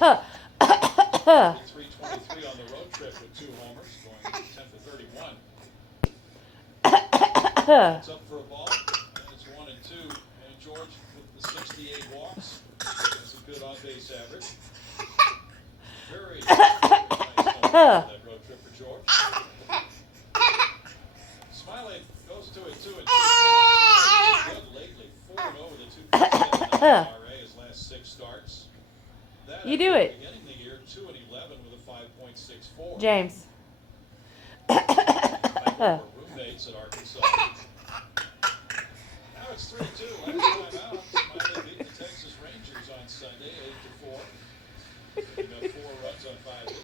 Hit 323 on the road trip with 2 homers, going 10 for 31. It's up for a ball, and it's 1-2. And George with the 68 walks. That's a good on-base average. Very nice that road trip for George. Smiley goes to it 2-2. Good lately, 4-0 with a 2.7 ERA his last 6 starts. That You do it. Beginning the year 2-11 with a 5.64. James. Roommates at Arkansas. Now it's 3-2. Last time out, Smiley beat the Texas Rangers on Sunday, 8-4. They got 4 runs on 5 hits.